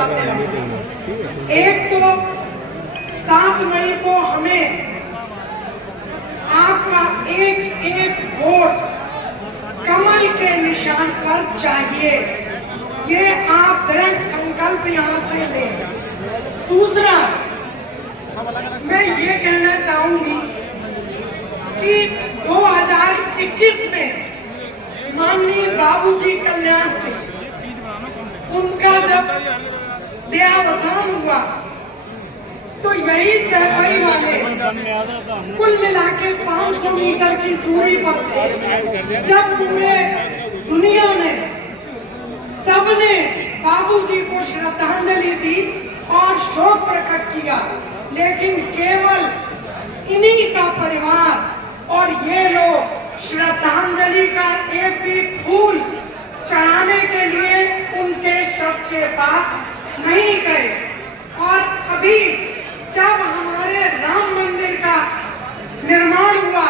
जाते रहेंगे। एक तो 7 मई को हमें आपका एक एक वोट कमल के निशान पर चाहिए, ये आप दृढ़ संकल्प यहाँ से लें। दूसरा, मैं ये कहना चाहूंगी कि 2021 में माननीय बाबूजी कल्याण सिंह, उनका जब देहावसान हुआ तो यही सैफई वाले कुल मिला के 500 मीटर की दूरी पर थे, जब पूरे दुनिया ने सबने बाबूजी को श्रद्धांजलि दी और शोक प्रकट किया, लेकिन केवल इन्हीं का परिवार और ये लोग श्रद्धांजलि का एक भी फूल चढ़ाने के लिए उनके शव के पास नहीं गए। और अभी जब हमारे राम मंदिर का निर्माण हुआ,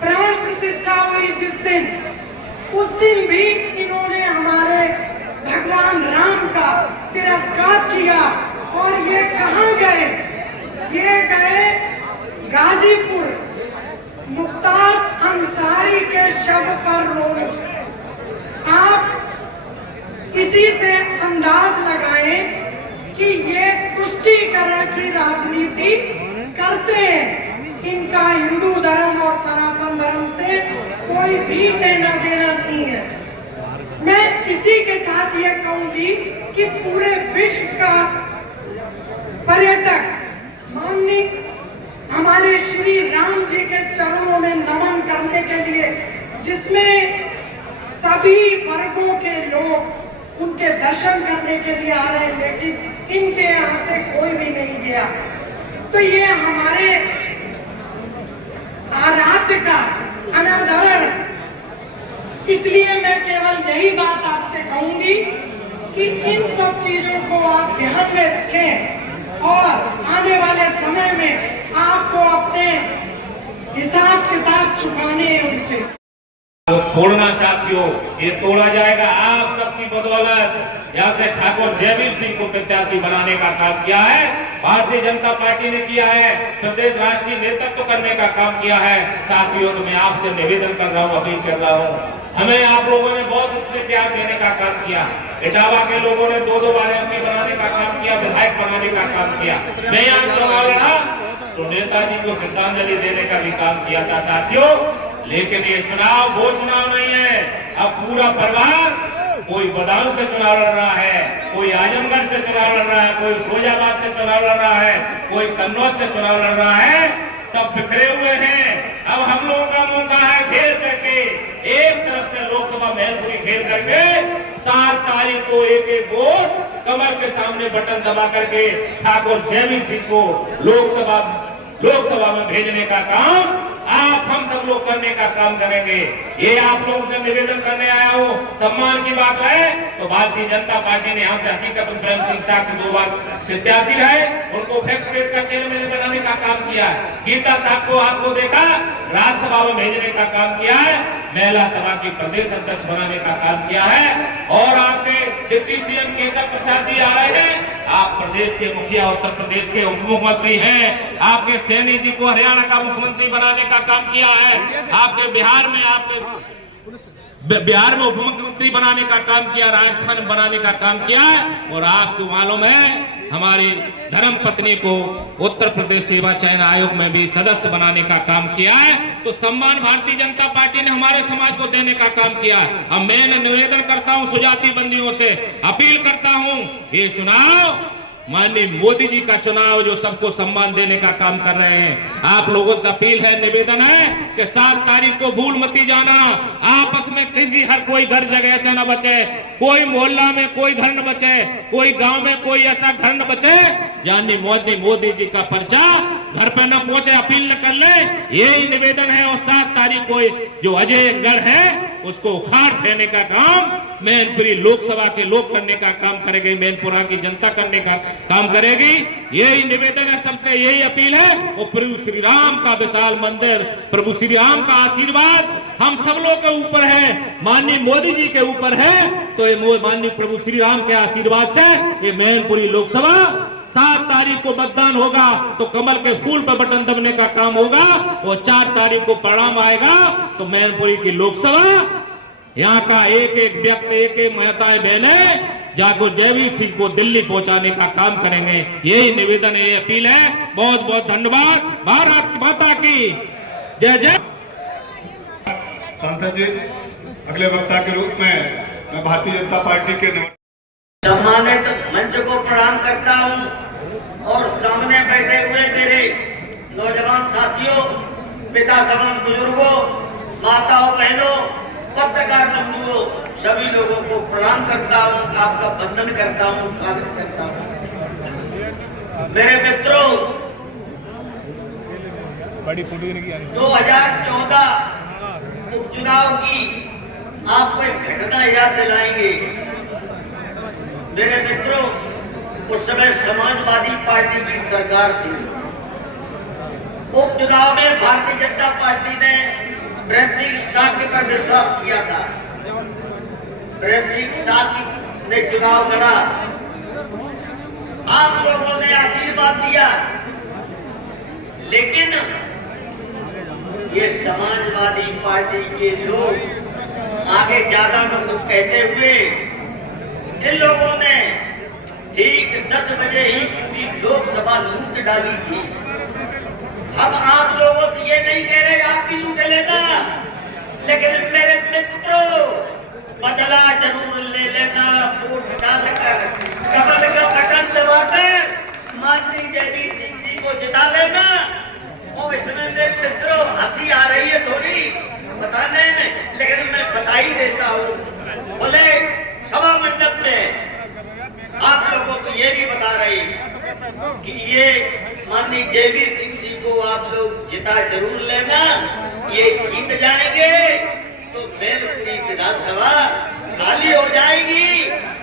प्राण प्रतिष्ठा हुई जिस दिन, उस दिन भी इन्होंने हमारे भगवान राम का तिरस्कार किया। और ये कहाँ गए? ये गए गाजीपुर मुख्तार अंसारी के शव पर रोने। आप इसी से अंदाज लगाएं कि ये तुष्टीकरण की राजनीति करते हैं। इनका हिंदू धर्म और सनातन धर्म से कोई भी लेना देना नहीं है। मैं इसी के साथ ये कहूंगी कि पूरे विश्व का पर्यटक माननीय हमारे श्री राम जी के चरणों में नमन करने के लिए, जिसमें सभी वर्गों के लोग उनके दर्शन करने के लिए आ रहे हैं, लेकिन इनके यहाँ से कोई भी नहीं गया। तो ये हमारे आराध्य का अनादर। इसलिए मैं केवल यही बात आपसे कहूंगी कि इन सब चीजों को आप ध्यान में रखें और आने वाले समय में आपको अपने हिसाब किताब चुकाने हैं उनसे। तो तोड़ना साथियों, ये तोड़ा जाएगा आप सबकी बदौलत। यहाँ से ठाकुर जयवीर सिंह को प्रत्याशी बनाने का काम किया है, भारतीय जनता पार्टी ने किया है, प्रदेश राष्ट्रीय नेतृत्व करने का काम किया है। साथियों, तो मैं आपसे निवेदन कर रहा हूँ, अपील कर रहा हूँ, हमें आप लोगों ने बहुत अच्छे प्यार देने का काम किया। इटावा के लोगों ने 2-2 बार MP बनाने का काम किया, विधायक बनाने का काम किया। मैं यहाँ चुनाव लड़ा तो नेताजी को श्रद्धांजलि देने का भी काम किया था साथियों। लेकिन ये चुनाव वो चुनाव नहीं है। अब पूरा परिवार, कोई बदायूं से चुनाव लड़ रहा है, कोई आजमगढ़ से चुनाव लड़ रहा है, कोई फिरोजाबाद से चुनाव लड़ रहा है, कोई कन्नौज से चुनाव लड़ रहा है, सब बिखरे हुए हैं। अब हम लोगों का मौका है घेर करके, एक तरफ से लोकसभा मैनपुरी घेर करके 7 तारीख को एक एक वोट कमर के सामने बटन दबा करके ठाकुर जयवीर सिंह को लोकसभा में भेजने का काम आप हम सब लोग करने का काम करेंगे। ये आप लोगों से निवेदन करने आया हूँ। सम्मान की बात है तो भारतीय जनता पार्टी ने यहाँ से हकीकत प्रेम सिंह साहब के 2 बार प्रत्याशी रहे, उनको फैक्ट्रेट का चेयरमैन बनाने का काम किया है। गीता साहब को आपको देखा, राज्यसभा में भेजने का काम किया है, महिला सभा की प्रदेश अध्यक्ष बनाने का काम किया है। और आपके डिप्टी CM केशव प्रसाद जी आ रहे हैं, आप प्रदेश के मुखिया, उत्तर प्रदेश के उप मुख्यमंत्री हैं। आपके सैनी जी को हरियाणा का मुख्यमंत्री बनाने का काम किया है। आपके बिहार में उप मुख्यमंत्री बनाने का काम किया, राजस्थान में बनाने का काम किया है। और आपको मालूम है हमारी धर्म पत्नी को उत्तर प्रदेश सेवा चयन आयोग में भी सदस्य बनाने का काम किया है। तो सम्मान भारतीय जनता पार्टी ने हमारे समाज को देने का काम किया है। अब मैं निवेदन करता हूं, सुजाति बंदियों से अपील करता हूं, ये चुनाव माननीय मोदी जी का चुनाव जो सबको सम्मान देने का काम कर रहे हैं। आप लोगों से अपील है, निवेदन है कि 7 तारीख को भूल मती जाना। आपस में किसी हर कोई घर जगह न बचे, कोई मोहल्ला में कोई घर न बचे, कोई गांव में कोई ऐसा घर न बचे जानी मोदी जी का पर्चा घर पे न पहुंचे, अपील न कर ले। यही निवेदन है। और 7 तारीख को जो अजय गढ़ है उसको उखाड़ देने का काम मैनपुरी लोकसभा के लोग करने का काम करेंगे, मैनपुरा की जनता करने का काम करेगी। यही निवेदन है, सबसे यही अपील है। और प्रभु श्री राम का विशाल मंदिर, प्रभु श्री राम का आशीर्वाद हम सब लोग के ऊपर है, माननीय मोदी जी के ऊपर है। तो ये माननीय प्रभु श्री राम के आशीर्वाद से ये मैनपुरी लोकसभा 7 तारीख को मतदान होगा तो कमल के फूल पर बटन दबने का काम होगा, और 4 तारीख को परिणाम आएगा तो मैनपुरी की लोकसभा यहाँ का एक एक व्यक्ति, एक एक माताएं बहनें जाको जयवीर सिंह को दिल्ली पहुंचाने का काम करेंगे। यही निवेदन है, ये अपील है। बहुत बहुत धन्यवाद। भारत माता की जय जय। सांसद जी, अगले वक्ता के रूप में मैं भारतीय जनता पार्टी के सम्मानित मंच को प्रणाम करता हूं और सामने बैठे हुए मेरे नौजवान साथियों, पिता समान बुजुर्गों, माताओं, बहनों, पत्रकार बंधुओं, सभी लोगों को प्रणाम करता हूं, आपका वंदन करता हूं, स्वागत करता हूं। मेरे मित्रों, 2014 उपचुनाव की आपको एक घटना याद दिलाएंगे। मेरे मित्रों, उस समय समाजवादी पार्टी की सरकार थी। उपचुनाव में भारतीय जनता पार्टी ने प्रेम सिंह साक्य पर विश्वास किया था। प्रेम सिंह साक्य ने चुनाव लड़ा, आप लोगों ने आशीर्वाद दिया, लेकिन ये समाजवादी पार्टी के लोग आगे ज्यादा न कुछ कहते हुए इन लोगों ने ठीक 10 बजे ही पूरी लोकसभा लूट डाली थी। हम आप लोगों से ये नहीं कह रहे आप भी लूट लेना, लेकिन मेरे मित्रों, बदला जरूर ले लेना। वोट डालकर कमल का बटन दबाकर माननीय जयवीर सिंह जी को जिता लेना। और इसमें मेरे मित्रों हंसी आ रही है थोड़ी बताने में, लेकिन मैं बता ही देता हूँ। बोले सभा मंडप में आप लोगों को ये भी बता रहे कि ये माननीय जयवीर सिंह जी को आप लोग जिता जरूर लेना। ये जीत जाएंगे तो मैनपुरी विधानसभा खाली हो जाएगी।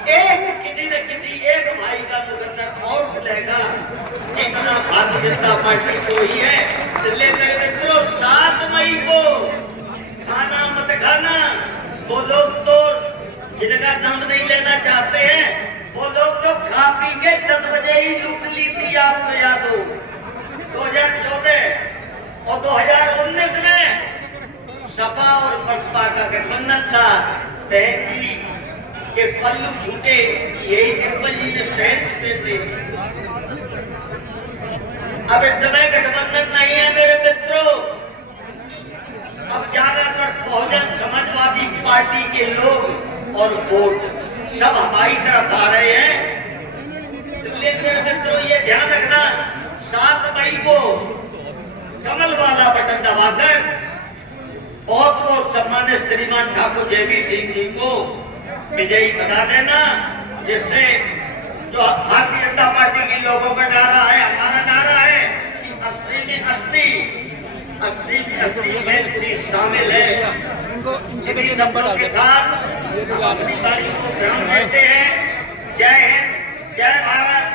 किसी न किसी एक भाई का मुकद्दर और मिलेगा, जितना भारतीय जनता पार्टी को ही है। इसलिए मेरे मित्रों, 7 मई को खाना मत खाना। वो लोग तो जिनका नाम नहीं लेना चाहते हैं, वो लोग तो खा पी के 10 बजे ही लूट ली थी। आपको याद हो 2014 और 2019 में सपा और बसपा का गठबंधन था। बहन के पल्लू छूटे, यही निर्मल जी ने पहन चुके थे। अब इस समय गठबंधन नहीं है मेरे मित्रों। अब ज्यादातर बहुजन समाजवादी पार्टी के लोग और वोट सब हमारी तरफ आ रहे हैं। इसलिए मेरे मित्रों ये ध्यान रखना, 7 मई को कमल वाला बटन दबाकर बहुत सम्मानित श्रीमान ठाकुर जयवीर सिंह जी को विजयी बना देना, जिससे जो भारतीय जनता पार्टी के लोगों का नारा है, हमारा नारा है कि 80 में 80 मैनपुरी शामिल है। इन्हीं शब्दों के साथ अपनी बारी को ग्रहण करते हैं। जय हिंद, जय भारत।